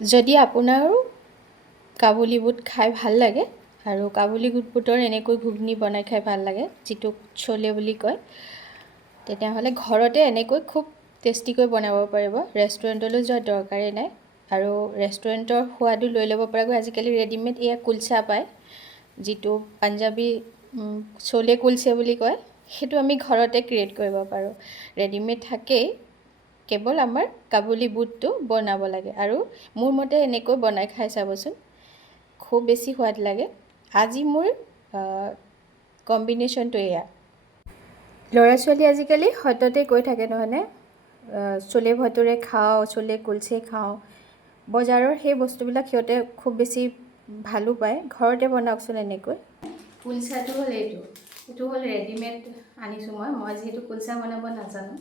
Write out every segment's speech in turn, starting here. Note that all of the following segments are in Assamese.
যদি আপোনাৰো কাবুলী বুট খাই ভাল লাগে আৰু কাবুলী বুটৰ এনেকৈ ঘুগনি বনাই খাই ভাল লাগে, যিটো চলে বুলি কয়, তেতিয়াহ'লে ঘৰতে এনেকৈ খুব টেষ্টিকৈ বনাব পাৰিব। ৰেষ্টুৰেণ্টলৈ যোৱাৰ দৰকাৰেই নাই। আৰু ৰেষ্টুৰেণ্টৰ সোৱাদো লৈ ল'ব পৰাকৈ আজিকালি ৰেডিমেড এয়া কুলচা পায়, যিটো পাঞ্জাবী চলে কুলচে বুলি কয়, সেইটো আমি ঘৰতে ক্ৰিয়েট কৰিব পাৰোঁ। ৰেডিমেড থাকেই, কেৱল আমাৰ কাবুলী বুটটো বনাব লাগে। আৰু মোৰ মতে এনেকৈ বনাই খাই চাবচোন, খুব বেছি সোৱাদ লাগে। আজি মোৰ কম্বিনেশ্যনটো এয়া। ল'ৰা ছোৱালী আজিকালি সততে কৈ থাকে নহয়নে, চলে ভটোৰে খাওঁ, চলে কুলচে খাওঁ। বজাৰৰ সেই বস্তুবিলাক সিহঁতে খুব বেছি ভালো পায়। ঘৰতে বনাওকচোন এনেকৈ। কুলচাটো হ'ল এইটো হ'ল ৰেডিমেড আনিছোঁ মই যিহেতু কুলচা বনাব নাজানো।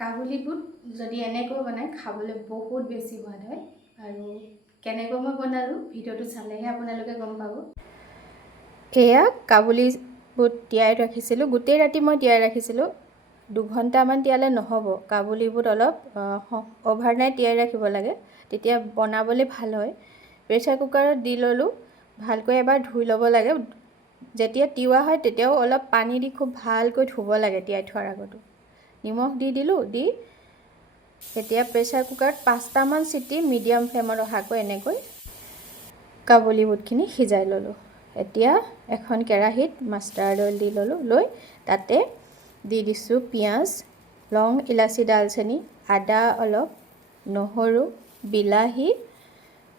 কাবুলী বুট যদি এনেকৈ বনাই খাবলৈ বহুত বেছি সোৱাদ হয়। আৰু কেনেকৈ মই বনালোঁ ভিডিঅ'টো চালেহে আপোনালোকে গম পাব। এয়া কাবুলী বুট তিয়াই ৰাখিছিলোঁ, গোটেই ৰাতি মই তিয়াই ৰাখিছিলোঁ। 2 ঘণ্টামান তিয়ালে নহ'ব, কাবুলী বুট অলপ অভাৰনাইট তিয়াই ৰাখিব লাগে, তেতিয়া বনাবলৈ ভাল হয়। প্ৰেছাৰ কুকাৰত দি ল'লোঁ, ভালকৈ এবাৰ ধুই ল'ব লাগে। যেতিয়া তিওৱা হয় তেতিয়াও অলপ পানী দি খুব ভালকৈ ধুব লাগে তিয়াই থোৱাৰ আগতো। নিমখ দি দিলোঁ, দি এতিয়া প্ৰেছাৰ কুকাৰত 5টামান চিটি মিডিয়াম ফ্লেমত অহাকৈ এনেকৈ কাবুলী বুটখিনি সিজাই ল'লোঁ। এতিয়া এখন কেৰাহীত মাষ্টাৰ্ড অইল দি ল'লোঁ, লৈ তাতে দি দিছোঁ পিঁয়াজ, লং, ইলাচি, ডালচেনি, আদা অলপ, নহৰু, বিলাহী,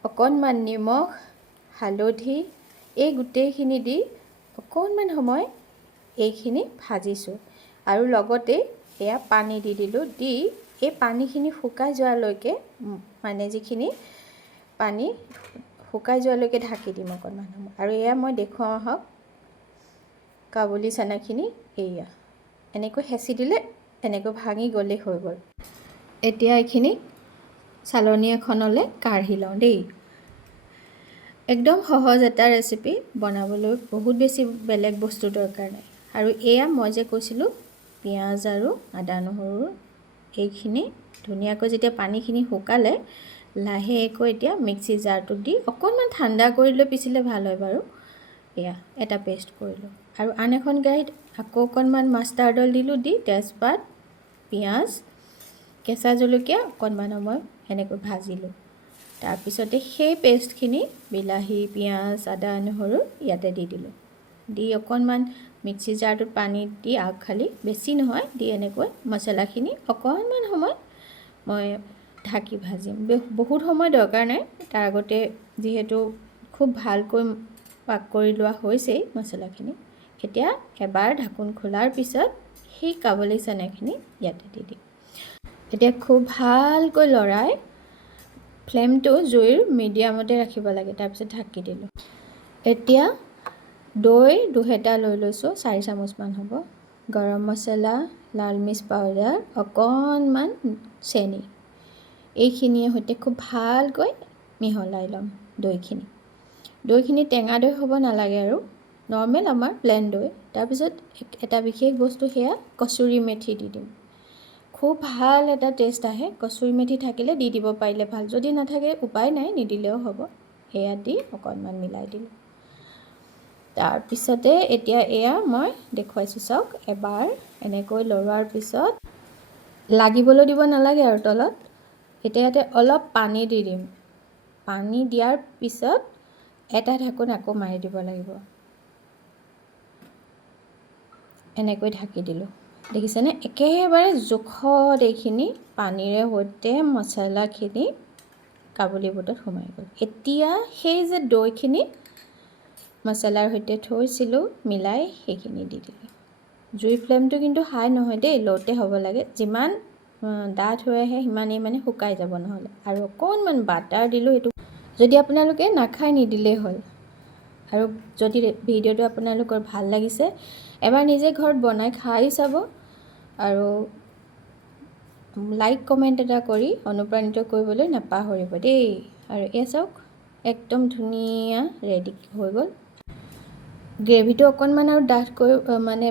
অকণমান নিমখ, হালধি, এই গোটেইখিনি দি অকণমান সময় এইখিনি ভাজিছোঁ। আৰু লগতে এয়া পানী দি দিলোঁ, দি এই পানীখিনি শুকাই যোৱালৈকে, মানে যিখিনি পানী শুকাই যোৱালৈকে ঢাকি দিম অকণমান সময়। আৰু এয়া মই দেখুৱাওঁ আহক, কাবুলী চানাখিনি এয়া এনেকৈ হেঁচি দিলে এনেকৈ ভাঙি গ'লেই হৈ গ'ল। এতিয়া এইখিনি চালনী এখনলৈ কাঢ়ি লওঁ দেই। একদম সহজ এটা ৰেচিপি, বনাবলৈ বহুত বেছি বেলেগ বস্তুৰ দৰকাৰ নাই। আৰু এয়া মই যে কৈছিলোঁ পিঁয়াজ আৰু আদা নহৰু, এইখিনি ধুনীয়াকৈ যেতিয়া পানীখিনি শুকালে লাহেকৈ এতিয়া মিক্সি জাৰটোত দি অকণমান ঠাণ্ডা কৰি লৈ পিচিলে ভাল হয় বাৰু। এয়া এটা পেষ্ট কৰিলোঁ। আৰু আন এখন কেৰাহীত আকৌ অকণমান মাষ্টাৰ্ড অইল দিলোঁ, দি তেজপাত, পিঁয়াজ, কেঁচা জলকীয়া অকণমান সময় এনেকৈ ভাজিলোঁ। তাৰপিছতে সেই পেষ্টখিনি বিলাহী, পিঁয়াজ, আদা নহৰু ইয়াতে দি দিলোঁ। দি অকণমান মিক্সি জাৰটোত পানী দি আগখালি, বেছি নহয়, দি এনেকৈ মছলাখিনি অকণমান সময় মই ঢাকি ভাজিম। বহুত সময় দৰকাৰ নাই, তাৰ আগতে যিহেতু খুব ভালকৈ পাক কৰি লোৱা হৈছেই মছলাখিনি। এতিয়া এবাৰ ঢাকোন খোলাৰ পিছত সেই কাবুলী চানাখিনি ইয়াতে দি দিম। এতিয়া খুব ভালকৈ লৰাই ফ্লেমটো জুইৰ মিডিয়ামতে ৰাখিব লাগে। তাৰপিছত ঢাকি দিলোঁ। এতিয়া দৈ 2 লৈ লৈছোঁ, 4 চামুচমান হ'ব, গৰম মছলা, লাল মিৰ্চ পাউডাৰ, অকণমান চেনি, এইখিনিৰ সৈতে খুব ভালকৈ মিহলাই ল'ম দৈখিনি টেঙা দৈ হ'ব নালাগে আৰু নৰ্মেল আমাৰ প্লেন দৈ। তাৰপিছত এটা বিশেষ বস্তু, সেয়া কচুৰি মেথি দি দিম। খুব ভাল এটা টেষ্ট আহে, কচুৰি মেথি থাকিলে দি দিব পাৰিলে ভাল, যদি নাথাকে উপায় নাই, নিদিলেও হ'ব। সেয়া দি অকণমান মিলাই দিলোঁ। তাৰপিছতে এতিয়া এয়া মই দেখুৱাইছোঁ চাওক, এবাৰ এনেকৈ লৰোৱাৰ পিছত লাগিবলৈ দিব নালাগে আৰু তলত। এতিয়া ইয়াতে অলপ পানী দি দিম। পানী দিয়াৰ পিছত এটা ঢাকোন আকৌ মাৰি দিব লাগিব। এনেকৈ ঢাকি দিলোঁ। দেখিছেনে, একেবাৰে জোখত এইখিনি পানীৰে সৈতে মছলাখিনি কাবুলী বুটত সোমাই গ'ল। এতিয়া সেই যে দৈখিনি মছলাৰ সৈতে থৈছিলোঁ মিলাই, সেইখিনি দি দিলোঁ। জুইৰ ফ্লেমটো কিন্তু হাই নহয় দেই, ল'তে হ'ব লাগে। যিমান ডাঠ হৈ আহে সিমানেই মানে শুকাই যাব নহ'লে। আৰু অকণমান বাটাৰ দিলোঁ, এইটো যদি আপোনালোকে নাখায় নিদিলেই হ'ল। আৰু যদি ভিডিঅ'টো আপোনালোকৰ ভাল লাগিছে, এবাৰ নিজে ঘৰত বনাই খাই চাব। আৰু লাইক কমেণ্ট এটা কৰি অনুপ্ৰাণিত কৰিবলৈ নাপাহৰিব দেই। আৰু এয়া চাওক, একদম ধুনীয়া ৰেডি হৈ গ'ল। গ্ৰেভিটো অকণমান আৰু ডাঠ কৰি মানে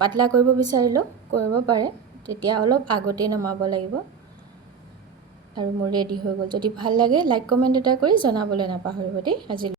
পাতলা কৰিব বিচাৰিলেও কৰিব পাৰে, তেতিয়া অলপ আগতেই নমাব লাগিব। আৰু মোৰ ৰেডি হৈ গ'ল। যদি ভাল লাগে লাইক কমেণ্ট এটা কৰি জনাবলৈ নাপাহৰিব দেই। আজিলৈ